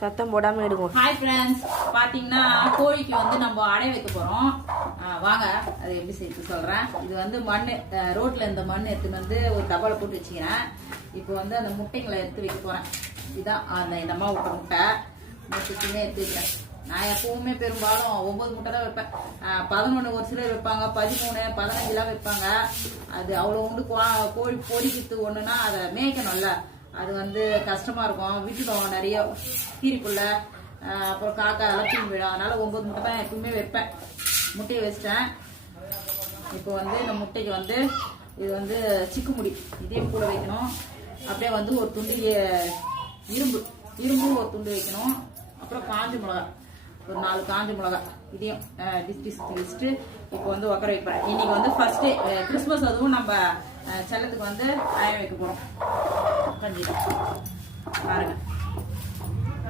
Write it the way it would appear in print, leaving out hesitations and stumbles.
சத்தம் போடாம எடுக்கும். ஹாய் ஃப்ரெண்ட்ஸ், பாத்தீங்கன்னா கோழிக்கு வந்து நம்ம அடை வைக்க போறோம். வாங்க அது எப்படி செய்து சொல்றேன். இது வந்து மண், ரோட்ல இந்த மண் எடுத்துன்னு வந்து ஒரு டப்பால போட்டு வச்சுக்கிறேன். இப்போ வந்து அந்த முட்டைங்களை எடுத்து வைக்க போறேன். இதுதான் அந்த இந்த அம்மா விட்ட முட்டை முட்டைக்குமே எடுத்து வைக்கிறேன். நான் எப்பவுமே பெரும்பாலும் 9 முட்டை தான் வைப்பேன். 11 ஒரு சிலர் வைப்பாங்க, 13, 15 வைப்பாங்க. அது அவ்வளோ உண்டு. கோழி பொறிக்கிறது ஒண்ணுன்னா அதை மேய்க்கணும்ல, அது வந்து கஷ்டமா இருக்கும். விட்டுடும் நிறைய கீரிக்குள்ள, அப்புறம் காக்கா எல்லாம் தீனி விடும். அதனால 9 முட்டை தான் எப்பவுமே வைப்பேன். முட்டையை வச்சிட்டேன். இப்போ வந்து இந்த முட்டைக்கு வந்து இது வந்து சிக்கு முடி இதையும் கூட வைக்கணும். அப்படியே வந்து ஒரு துண்டு இரும்பு ஒரு துண்டு வைக்கணும். அப்புறம் காஞ்ச மிளகா ஒரு 4 காஞ்ச மிளகா இதையும் வச்சுட்டு இப்போ வந்து உட்கார வைப்பேன். இன்னைக்கு வந்து ஃபர்ஸ்ட் டே கிறிஸ்மஸ், அதுவும் நம்ம செல்லத்துக்கு வந்து அயம் வைக்க போறோம். பாருங்க.